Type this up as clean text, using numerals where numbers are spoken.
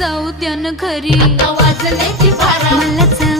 जाऊ द्या ना घरी, आता वाजले की बारा. मला जाऊ